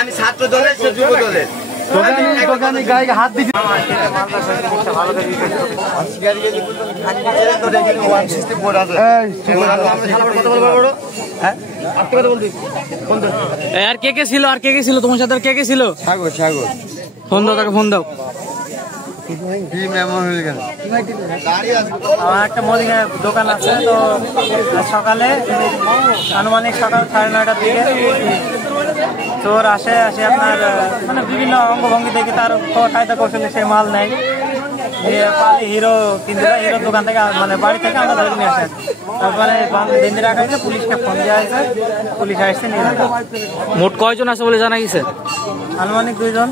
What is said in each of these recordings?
আমি ছাত্র দলের যুব দলের দোকানে গায়ে হাত দিচ্ছি। আর কে কে ছিল তোমার সাথে? কে কে ছিল? সাগর ফোন দাও, তাকে ফোন দাও। আমার একটা মুদিখানার দোকান আছে, তো সকালে আনুমানিক সকাল 9:30টার দিকে চোর আসে আপনার মানে বিভিন্ন অঙ্গভঙ্গি দেখে তার কায়দা কৌশলে সে মাল নেয়, হিরো কিনতে হিরোর দোকান থেকে মানে বাড়ি থেকে আমরা ধরে নিয়ে আসে। তারপরে দিন রাখা হয়েছে, পুলিশকে ফোন দেওয়া হয়েছে, পুলিশ আসছে নিয়ে যাবে। মোট কয়জন আছে বলে জানা গেছে? আনুমানিক 2 জন।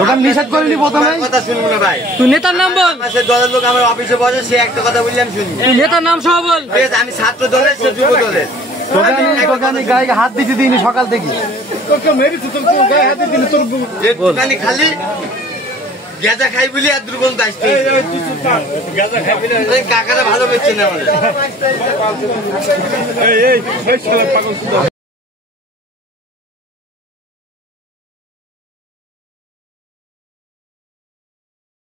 দোকান নিষেধ করেনি প্রথমে। কথা শুনবো না ভাই, তুই নেতার নাম বল। দলের লোক আমার অফিসে বসে, সে একটা কথা বললাম শুনি। এই নেতার নাম সহ বল। আমি ছাত্র দলের যুব দলের দোকানে গায়ে হাত দিতে দিইনি সকাল থেকে। দোকানে খালি গেজা খাই বলি আর দুর্বল দায়িত্ব কাকারা ভালো পেয়েছে না আমাদের।